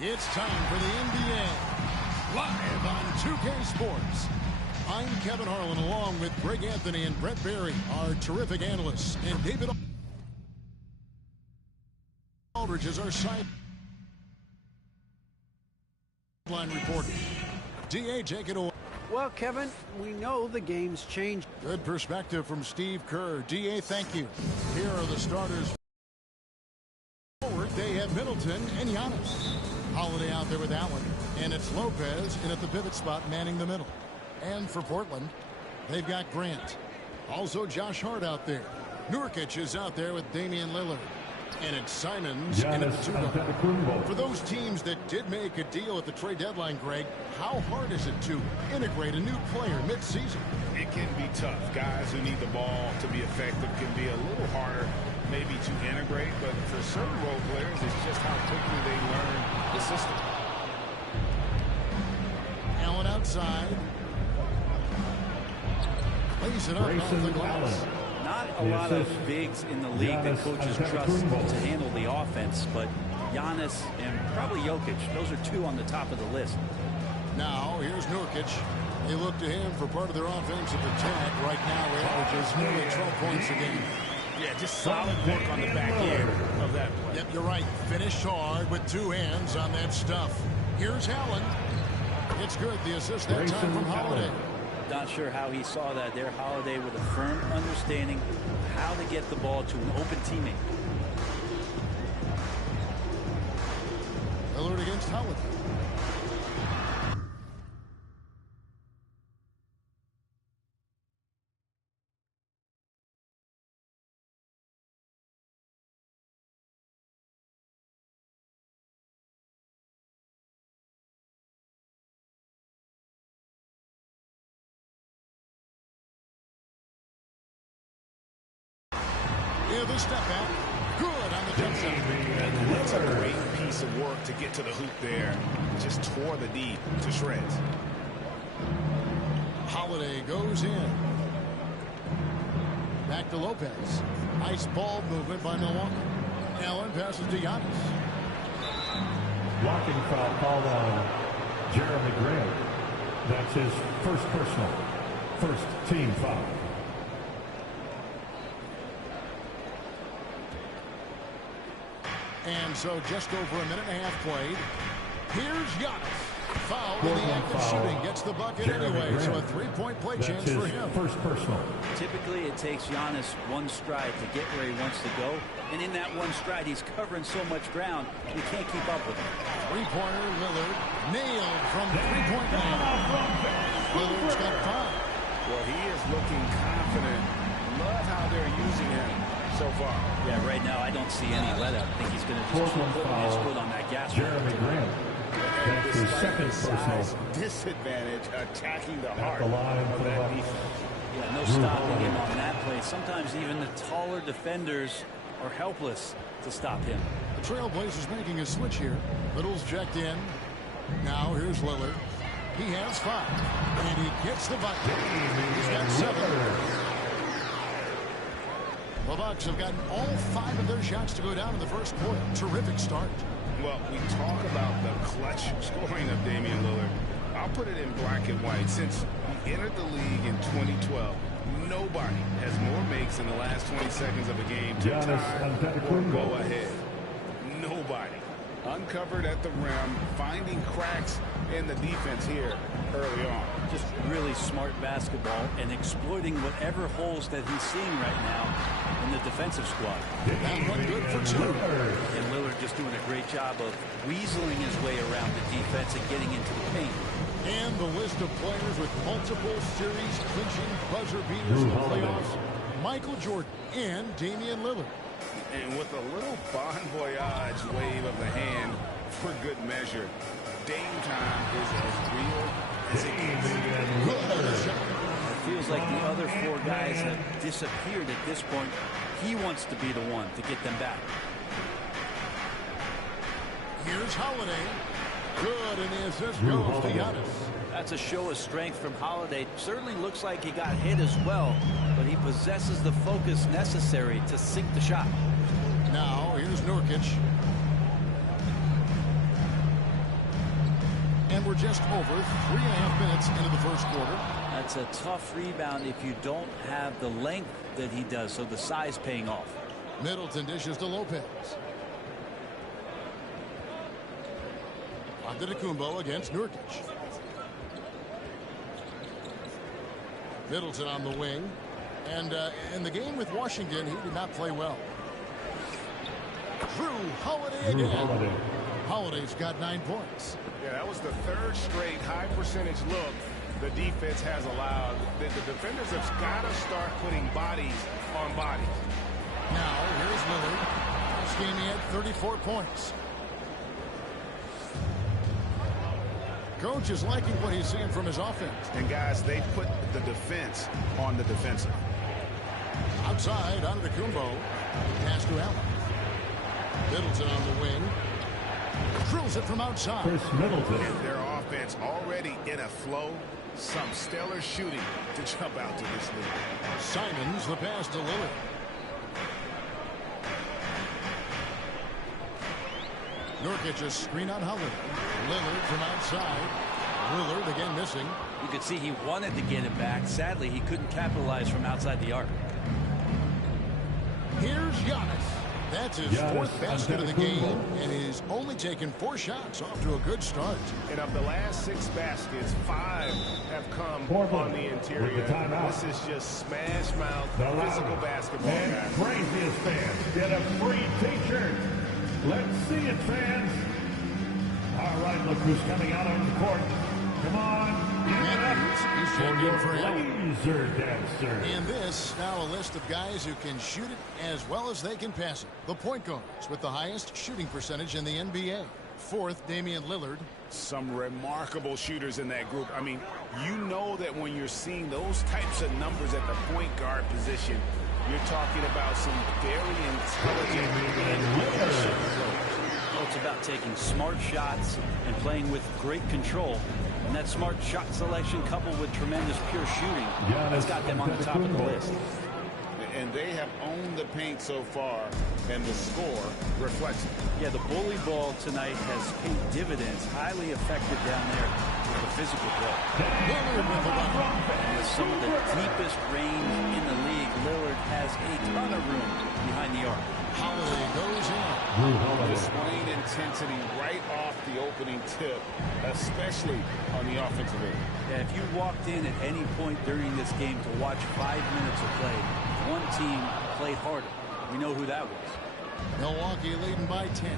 It's time for the NBA, live on 2K Sports. I'm Kevin Harlan, along with Greg Anthony and Brett Berry, our terrific analysts, and David Aldridge is our sideline reporter. DA, take it away. Well, Kevin, we know the game's changed. Good perspective from Steve Kerr. DA, thank you. Here are the starters. Forward, they have Middleton and Giannis. Holiday out there with Allen, and it's Lopez in at the pivot spot manning the middle. And for Portland, they've got Grant. Also Josh Hart out there. Nurkic is out there with Damian Lillard. And it's Simons in at the two-guard. For those teams that did make a deal at the trade deadline, Greg, how hard is it to integrate a new player mid-season? It can be tough. Guys who need the ball to be effective can be a little harder maybe to integrate, but for certain role players, it's just how quickly they learn the system. Allen outside. Plays it up off the glass. Not a lot of bigs in the league that coaches trust to handle the offense, but Giannis and probably Jokic, those are two on the top of the list. Now, here's Nurkic. They look to him for part of their offensive attack. Right now, it averages nearly 12 points a game. Yeah, just solid work on the back end of that play. Yep, you're right. Finished hard with two hands on that stuff. Here's Allen. It's good. The assist that time from Holiday. Not sure how he saw that there. Holiday with a firm understanding of how to get the ball to an open teammate. Lillard against Holiday. Yeah, the step back. Good on the jump shot. That's a great piece of work to get to the hoop there. Just tore the D to shreds. Holiday goes in. Back to Lopez. Nice ball movement by Milwaukee. Allen passes to Giannis. Blocking foul called on Jeremy Grant. That's his first personal. First team foul. And so just over a minute and a half played. Here's Giannis. Foul in the act of shooting. Gets the bucket anyway. So a three-point play chance for him. First personal. Typically, it takes Giannis one stride to get where he wants to go. And in that one stride, he's covering so much ground, you can't keep up with him. Three-pointer, Lillard. Nailed from three-point line. Lillard's got five. Well, he is looking confident. Love how they're using him so far. Yeah, right now I don't see any let up. I think he's going to just keep putting his foot on that gas. Jeremy Grant. That's his second personal. Disadvantage attacking the heart the line of that defense. Yeah, no stopping him on that play. Sometimes even the taller defenders are helpless to stop him. The Trailblazers making a switch here. Little's checked in. Now here's Lillard. He has five. And he gets the bucket. He's got seven. The Bucks have gotten all five of their shots to go down in the first quarter. Terrific start. Well, we talk about the clutch scoring of Damian Lillard. I'll put it in black and white. Since he entered the league in 2012, nobody has more makes in the last 20 seconds of a game to tie or go ahead. Nobody. Uncovered at the rim, finding cracks in the defense here early on. Just really smart basketball and exploiting whatever holes that he's seeing right now in the defensive squad. That one good for two. And Lillard just doing a great job of weaseling his way around the defense and getting into the paint. And the list of players with multiple series clinching buzzer beaters in the playoffs. Michael Jordan and Damian Lillard. And with a little bon voyage wave of the hand for good measure, Dame time is as real as it gets. It feels like the other four guys have disappeared at this point. He wants to be the one to get them back. Here's Holiday. Good, and the assist goes to Giannis. That's a show of strength from Holiday. Certainly looks like he got hit as well, but he possesses the focus necessary to sink the shot. Now, here's Nurkic. we're just over 3.5 minutes into the first quarter. That's a tough rebound if you don't have the length that he does, so the size paying off. Middleton dishes to Lopez. Antetokounmpo against Nurkic. Middleton on the wing. And in the game with Washington, he did not play well. Drew Holiday again. Holiday's got 9 points. Yeah, that was the third straight high percentage look the defense has allowed. The defenders have got to start putting bodies on bodies. Now, here's Lillard. This game he had 34 points. Coach is liking what he's seeing from his offense. And guys, they put the defense on the defensive. Outside, Antetokounmpo. Pass to Allen. Middleton on the wing. Drills it from outside. Chris Middleton. And their offense already in a flow. Some stellar shooting to jump out to this league. Simons the pass to Lillard. Nurkic a screen on Holiday. Lillard from outside. Lillard again missing. You could see he wanted to get it back. Sadly, he couldn't capitalize from outside the arc. Here's Giannis. That's his fourth basket of the game, and he's only taken 4 shots. Off to a good start. And of the last 6 baskets, 5 have come Portland on the interior. This is just smash mouth physical basketball, guys. And craziest fans get a free t-shirt. Let's see it, fans. All right, look who's coming out on the court. Come on. He's For your for him. laser dancer. And this now a list of guys who can shoot it as well as they can pass it. The point guards with the highest shooting percentage in the NBA. 4th, Damian Lillard. Some remarkable shooters in that group. I mean, you know that when you're seeing those types of numbers at the point guard position, you're talking about some very intelligent and It's about taking smart shots and playing with great control. And that smart shot selection coupled with tremendous pure shooting has got them on the top of the list. and they have owned the paint so far, and the score reflects it. Yeah, the bully ball tonight has paid dividends, highly effective down there with the physical play. And with some of the deepest range in the league, Lillard has a ton of room behind the arc. Holiday goes in. Displaying intensity right off the opening tip, especially on the offensive end. Yeah, if you walked in at any point during this game to watch 5 minutes of play, one team played harder. We know who that was. Milwaukee leading by 10.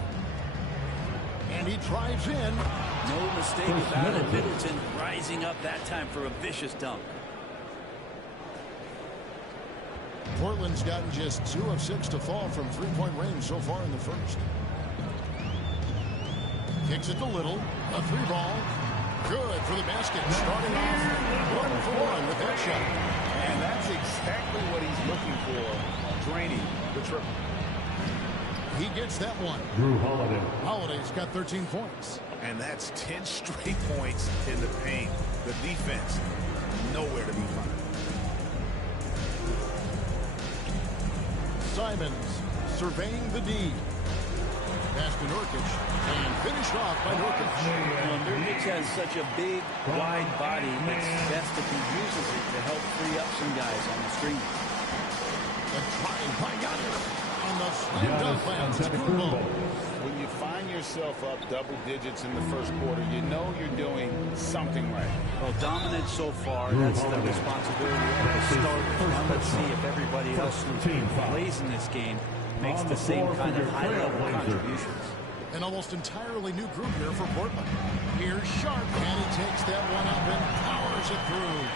And he drives in. No mistake about it. Middleton rising up that time for a vicious dunk. Portland's gotten just 2 of 6 to fall from three-point range so far in the first. Kicks it to Little. A 3-ball. Good for the basket. Starting off 1 for 1 with that shot. And that's exactly what he's looking for. Draining the triple. He gets that one. Drew Holiday. Holiday's got 13 points. And that's 10 straight points in the paint. The defense, nowhere to be found. Simons surveying the D. Pass to Nurkic and finished off by Nurkic. Nurkic has such a big, wide body. It's best if he uses it to help free up some guys on the screen. And trying by Giannis on the slam dunk by Antetokounmpo. When you find yourself up double digits in the first quarter, you know you're doing something right. Well, dominant so far. That's the responsibility of the starters. Now let's see if everybody else who plays in this game makes the same kind of high-level contributions. An almost entirely new group here for Portland. Here's Sharp, and he takes that one up and powers it through.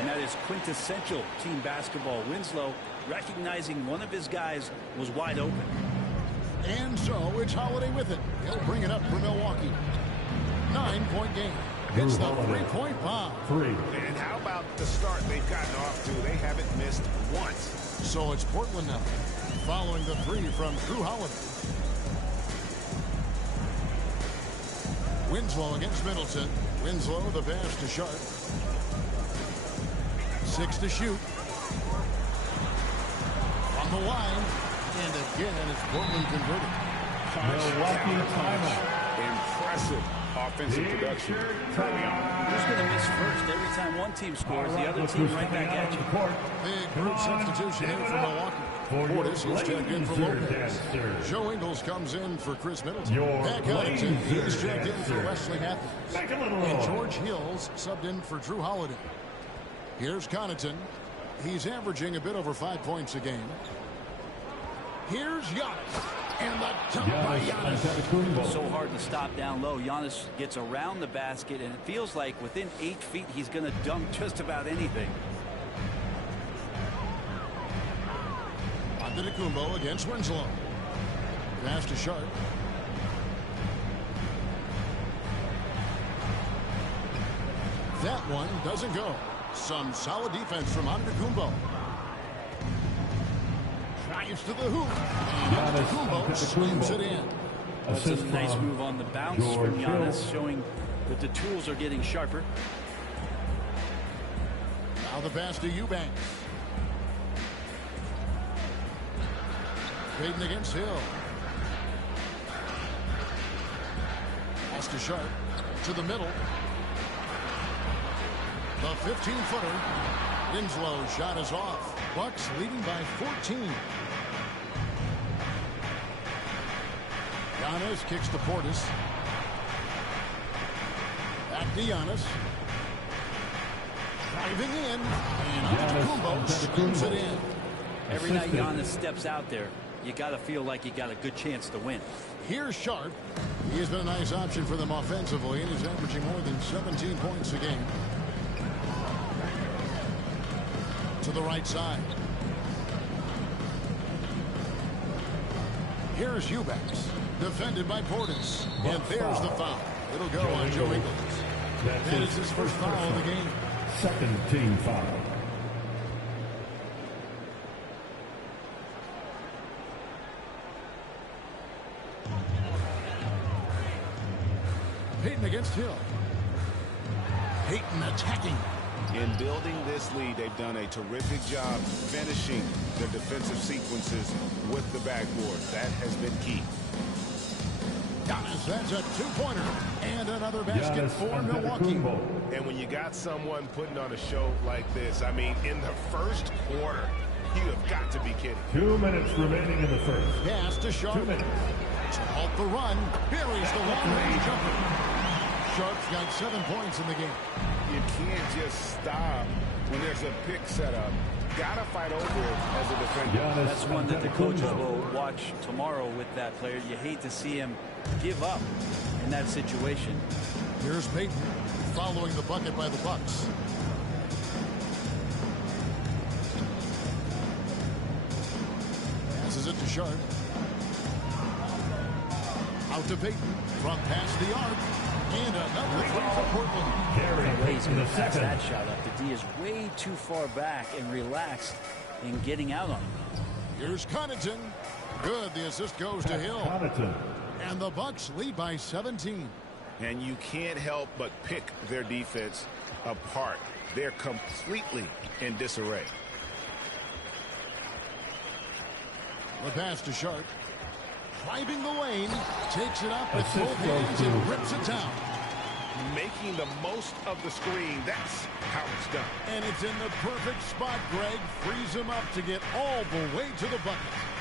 And that is quintessential team basketball. Winslow recognizing one of his guys was wide open. And so it's Holiday with it. He'll bring it up for Milwaukee. 9-point game. It's the three-point bomb. And how about the start they've gotten off to? They haven't missed once. So it's Portland now, following the 3 from Drew Holiday. Winslow against Middleton. Winslow the pass to Sharp. 6 to shoot. On the line. And again, it's Portland converted. Milwaukee timeout. Impressive offensive production. Who's going to miss first? Every time one team scores, the other team right back at you. Big group substitution here for Milwaukee. Portis is checked in for Lopez. Joe Ingles comes in for Chris Middleton. Pat Connaughton is checked in for Wesley Matthews. And George Hills subbed in for Drew Holiday. Here's Connaughton. He's averaging a bit over 5 points a game. Here's Giannis. And the dunk by Giannis. So hard to stop down low. Giannis gets around the basket, and it feels like within 8 feet he's going to dunk just about anything. Antetokounmpo against Winslow. Pass to Sharp. That one doesn't go. Some solid defense from Antetokounmpo. Drives to the hoop. And Antetokounmpo swings it in. That's a nice move on the bounce from Giannis, showing that the tools are getting sharper. Now the pass to Eubanks. Payton against Hill. Pass to Sharp. To the middle. The 15-footer. Winslow's shot is off. Bucks leading by 14. Giannis kicks to Portis. Back to Giannis. Driving in. And Antetokounmpo spins it in. Every night Giannis steps out there, you got to feel like you got a good chance to win. Here's Sharp. He has been a nice option for them offensively, and he's averaging more than 17 points a game. To the right side. Here's Eubanks. Defended by Portis. And there's the foul. It'll go on Joe Ingles. That is his first foul of the game. Second team foul. Payton against Hill. Payton attacking. In building this lead, they've done a terrific job finishing their defensive sequences with the backboard. That has been key. Giannis, that's a two-pointer. And another basket for Milwaukee. And when you got someone putting on a show like this, I mean, in the first quarter, you have got to be kidding. 2 minutes remaining in the first. Pass to Sharp. 2 minutes. To halt the run. Buries the long-range jumper. Sharp's got 7 points in the game. You can't just stop when there's a pick set up. Gotta fight over it as a defender. That's one that the coaches will watch tomorrow with that player. You hate to see him give up in that situation. Here's Payton following the bucket by the Bucks. Passes it to Sharp. Out to Payton from past the arc. And another three for Portland. He's going to pass that shot up. The D is way too far back and relaxed in getting out on him. Here's Connaughton. Good. The assist goes to Hill. And the Bucks lead by 17. And you can't help but pick their defense apart. They're completely in disarray. The pass to Sharp. Driving the lane, takes it up with both hands and rips it down. Making the most of the screen. That's how it's done. And it's in the perfect spot, Greg. Frees him up to get all the way to the bucket.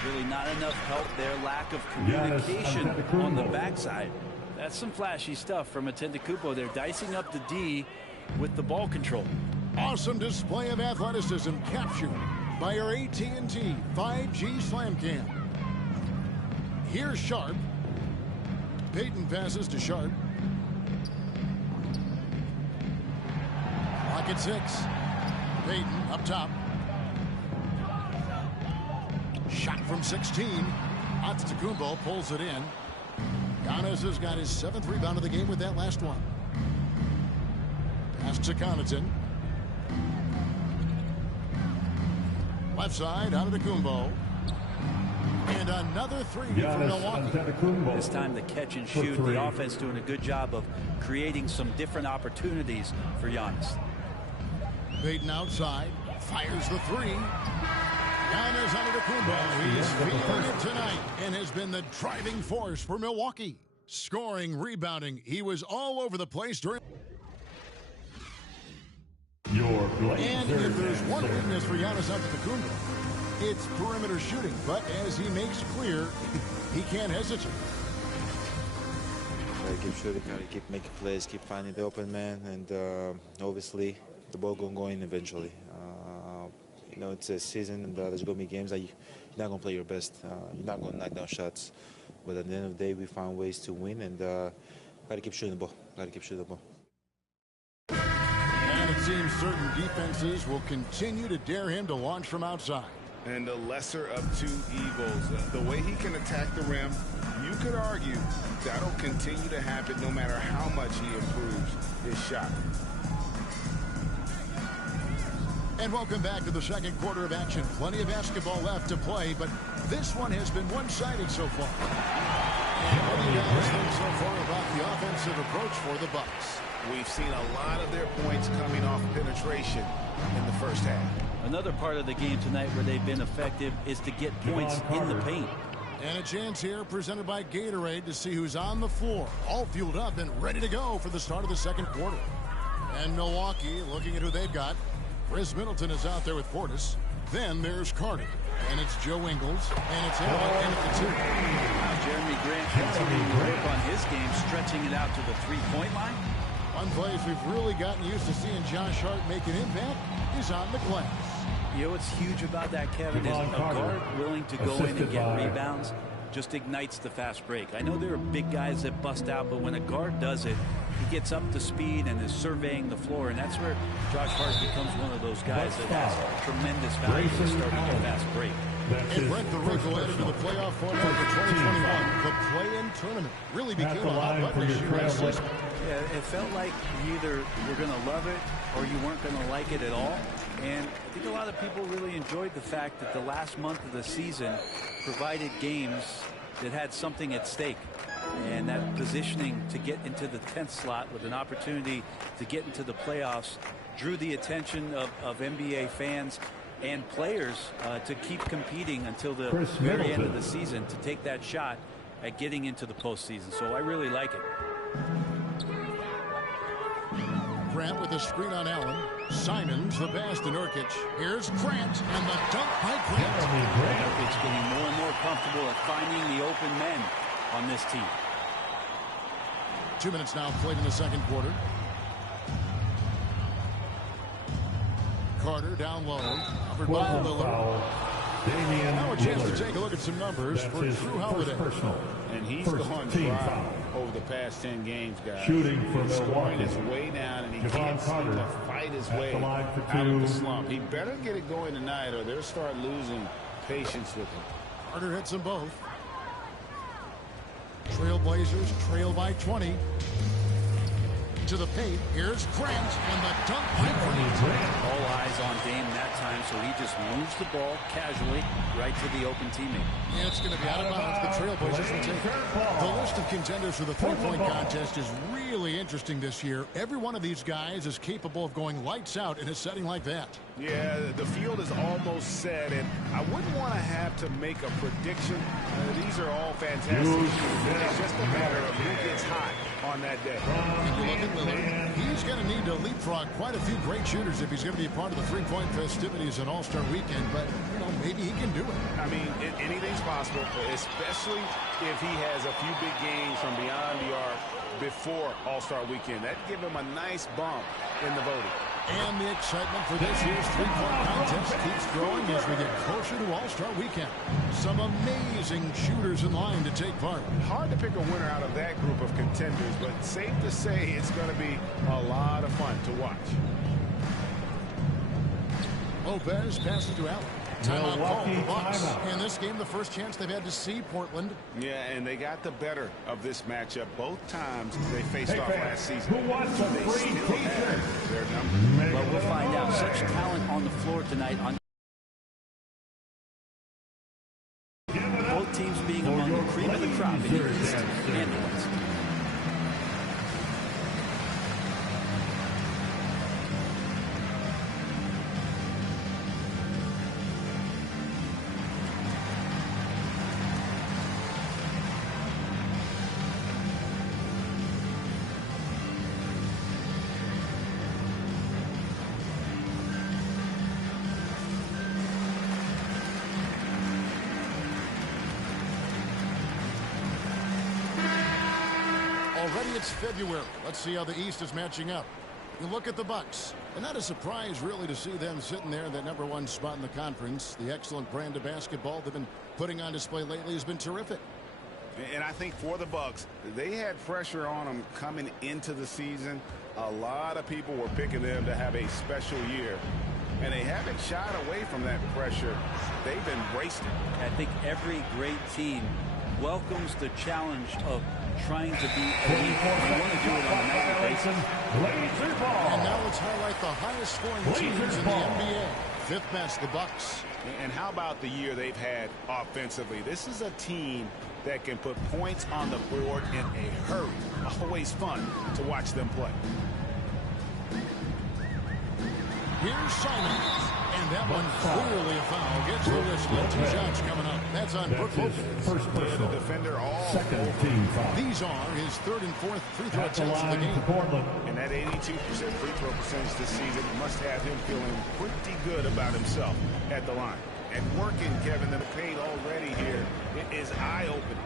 Really not enough help there. Lack of communication on the backside. That's some flashy stuff from Antetokounmpo. They're dicing up the D with the ball control. Awesome display of athleticism captured by our AT&T 5G Slam Cam. Here's Sharp. Payton passes to Sharp. Clock at 6. Payton up top. Shot from 16. Antetokounmpo pulls it in. Giannis has got his 7th rebound of the game with that last one. Pass to Connaughton. Left side, Antetokounmpo. And another three from Milwaukee. This time the catch and shoot. The offense doing a good job of creating some different opportunities for Giannis. Payton outside. Fires the three. Giannis Antetokounmpo. He's feeling it tonight and has been the driving force for Milwaukee. Scoring, rebounding. He was all over the place during. And if there's one weakness for Giannis Antetokounmpo, it's perimeter shooting. But as he makes clear, he can't hesitate. Gotta keep shooting, gotta keep making plays, keep finding the open man, and obviously the ball gonna go in eventually. You know, it's a season, and there's gonna be games that you're not gonna play your best. You're not gonna knock down shots, but at the end of the day, we found ways to win, and gotta keep shooting the ball. Gotta keep shooting the ball. And it seems certain defenses will continue to dare him to launch from outside. And the lesser of two evils. The way he can attack the rim, you could argue that'll continue to happen no matter how much he improves his shot. And welcome back to the second quarter of action. Plenty of basketball left to play, but this one has been one-sided so far. And what do you guys think so far about the offensive approach for the Bucks? We've seen a lot of their points coming off penetration in the first half. Another part of the game tonight where they've been effective is to get points in the paint. And a chance here presented by Gatorade to see who's on the floor, all fueled up and ready to go for the start of the second quarter. And Milwaukee looking at who they've got. Chris Middleton is out there with Portis. Then there's Carter. And it's Joe Ingles. And it's Allen in at the two. Jeremy Grant continuing to work on his game, stretching it out to the three-point line. One place we've really gotten used to seeing Josh Hart make an impact is on the glass. You know what's huge about that, Kevin, is a guard willing to go in and get rebounds just ignites the fast break. I know there are big guys that bust out, but when a guard does it, he gets up to speed and is surveying the floor, and that's where Josh Hart becomes one of those guys that has tremendous value to starting a fast break. And Brent, the Rico added to the playoff format for 2021. The play-in tournament really became a hot button this year. Yeah, it felt like you either were going to love it or you weren't going to like it at all. And I think a lot of people really enjoyed the fact that the last month of the season provided games that had something at stake. And that positioning to get into the 10th slot with an opportunity to get into the playoffs drew the attention of NBA fans and players to keep competing until the very end of the season to take that shot at getting into the postseason. So I really like it. Grant with a screen on Allen. Simons the pass to Nurkic. Here's Grant and the dunk by Grant. Nurkic getting more and more comfortable at finding the open men on this team. 2 minutes now played in the second quarter. Carter down low. Covered by Lillard. Now a chance to take a look at some numbers for Drew Holiday. And he's gone dry over the past 10 games, guys. Shooting for his scoring Milwaukee. is way down, and he can't seem to fight his way out of the slump. He better get it going tonight, or they'll start losing patience with him. Carter hits them both. Trailblazers trail by 20. To the paint. Here's Grant and the dunk by Grant. All eyes on Dame that time, so he just moves the ball casually right to the open teammate. And it's going to be out of bounds. The Trailblazers will take it. The list of contenders for the three-point contest is really interesting this year. Every one of these guys is capable of going lights out in a setting like that. Yeah, the field is almost set, and I wouldn't want to have to make a prediction. These are all fantastic. It's just a matter of who gets hot on that day. And you look at Lillard, he's going to need to leapfrog quite a few great shooters if he's going to be a part of the three-point festivities on All-Star Weekend, but, you know, maybe he can do it. I mean, anything's possible, especially if he has a few big games from beyond the arc before All-Star Weekend. That'd give him a nice bump in the voting. And the excitement for this year's three-point contest keeps growing as we get closer to All-Star Weekend. Some amazing shooters in line to take part. Hard to pick a winner out of that group of contenders, but safe to say it's going to be a lot of fun to watch. Lopez passes to Allen. Timeout call for the Bucks. In this game, the first chance they've had to see Portland. Yeah, and they got the better of this matchup both times they faced off last season. Who wants a They free still t-shirt? have their number. But we'll find out. Such talent on the floor tonight. Both teams being among the cream of the crop in the East and the West. Already it's February. Let's see how the East is matching up. You look at the Bucks, and not a surprise really to see them sitting there in that #1 spot in the conference. The excellent brand of basketball they've been putting on display lately has been terrific. And I think for the Bucks, they had pressure on them coming into the season. A lot of people were picking them to have a special year, and they haven't shied away from that pressure. They've embraced it. I think every great team welcomes the challenge of trying to be elite. They want to do it on a nightly basis. And now let's highlight the highest scoring teams in the NBA. Fifth best, the Bucks. And how about the year they've had offensively? This is a team that can put points on the board in a hurry. Always fun to watch them play. Here's Simon. And that one clearly a foul. Gets the whistle. 2 shots coming up. That's on Brook Lopez. First personal. Defender all Second team foul. These are his 3rd and 4th free throw At the attempts of the line game. for Portland. And that 82% free throw percentage this season must have him feeling pretty good about himself at the line. And working, Kevin, the paint already here. It is eye-opening.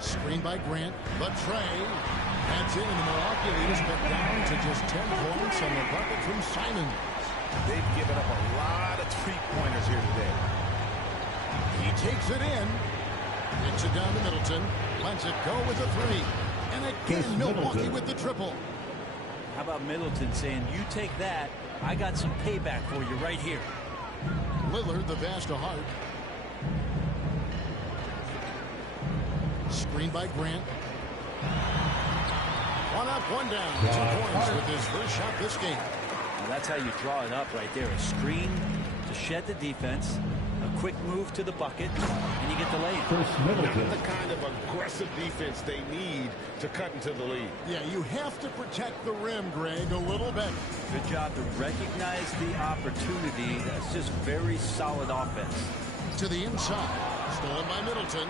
Screen by Grant. But Trey. That's in, and the Milwaukee lead is cut down to just 10 points on the bucket from Simon. They've given up a lot of three-pointers here today. He takes it in. Gets it down to Middleton. Lets it go with a 3. And again, Milwaukee with the triple. How about Middleton saying, you take that, I got some payback for you right here. Lillard, the pass to Hart. Screen by Grant. 1 up, 1 down. 2 points with his first shot this game. Well, that's how you draw it up right there. A screen to shed the defense, a quick move to the bucket, and you get the lay-in. Not the kind of aggressive defense they need to cut into the lead. Yeah, you have to protect the rim, Greg, a little better. Good job to recognize the opportunity. That's just very solid offense. To the inside. Stolen by Middleton.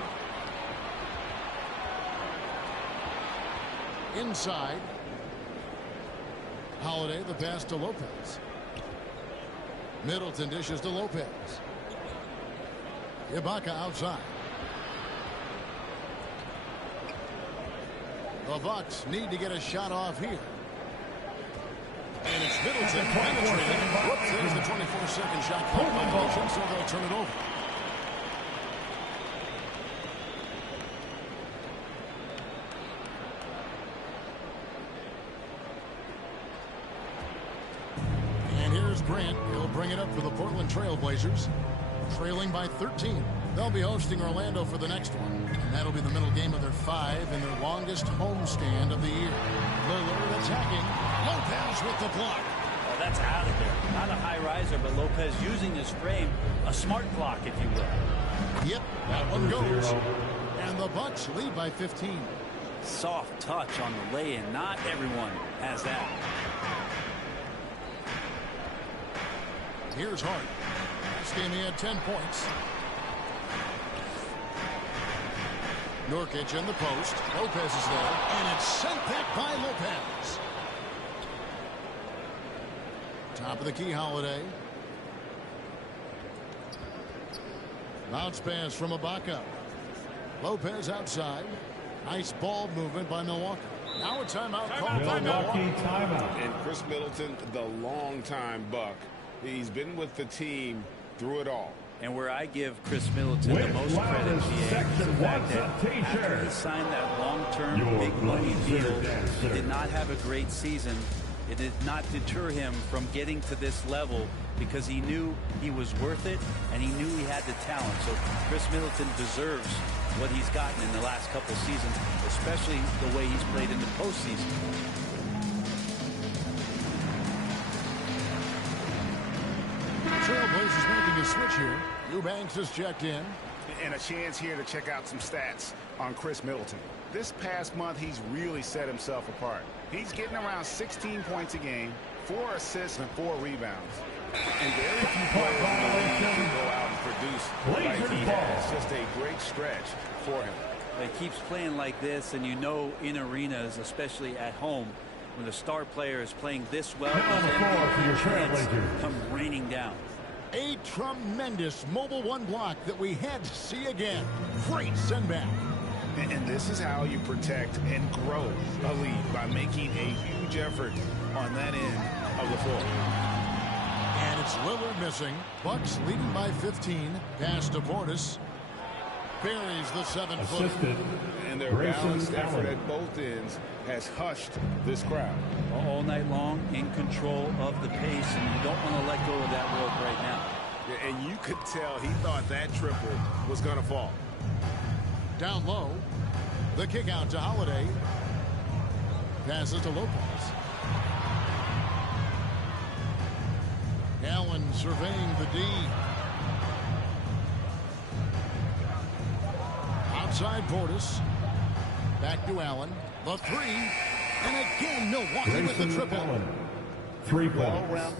Inside. Holiday, the pass to Lopez. Middleton dishes to Lopez. Ibaka outside. The Bucks need to get a shot off here. And it's Middleton penetrating. Whoops, there's the 24-second shot clock violation, so they'll turn it over. Grant, he'll bring it up for the Portland Trailblazers, trailing by 13. They'll be hosting Orlando for the next one, and that'll be the middle game of their 5 and their longest homestand of the year. Lillard attacking. Lopez with the block. Oh, that's out of there. Not a high riser, but Lopez using his frame, a smart block, if you will. Yep, that one goes. And the Bucks lead by 15. Soft touch on the lay-in. Not everyone has that. Here's Hart. Last game he had 10 points. Nurkic in the post. Lopez is there. And it's sent back by Lopez. Top of the key, Holiday. Bounce pass from Ibaka. Lopez outside. Nice ball movement by Milwaukee. Now a timeout called by Milwaukee. Timeout. And Chris Middleton, the longtime Buck. He's been with the team through it all. And where I give Chris Middleton the most credit, GA, is the fact that after he signed that long-term, big money deal, he did not have a great season. It did not deter him from getting to this level because he knew he was worth it and he knew he had the talent. So Chris Middleton deserves what he's gotten in the last couple seasons, especially the way he's played in the postseason. Trailblazers making a switch here. Eubanks has checked in. And a chance here to check out some stats on Chris Middleton. This past month, he's really set himself apart. He's getting around 16 points a game, 4 assists, and 4 rebounds. And very few players in the league can go out and produce like he has. Just a great stretch for him. He keeps playing like this, and you know in arenas, especially at home, when the star player is playing this well, come raining down. A tremendous mobile 1 block that we had to see again. Great send back. And this is how you protect and grow a lead, by making a huge effort on that end of the floor. And it's Lillard missing. Bucks leading by 15. Pass to Portis. Buries the 7-footer. And their balanced effort at both ends has hushed this crowd. All night long, in control of the pace, and you don't want to let go of that rope right now. And you could tell he thought that triple was going to fall. Down low. The kick out to Holiday. Passes to Lopez. Allen surveying the D. Outside Portis. Back to Allen. The three. And again, Milwaukee with the triple. 3 points.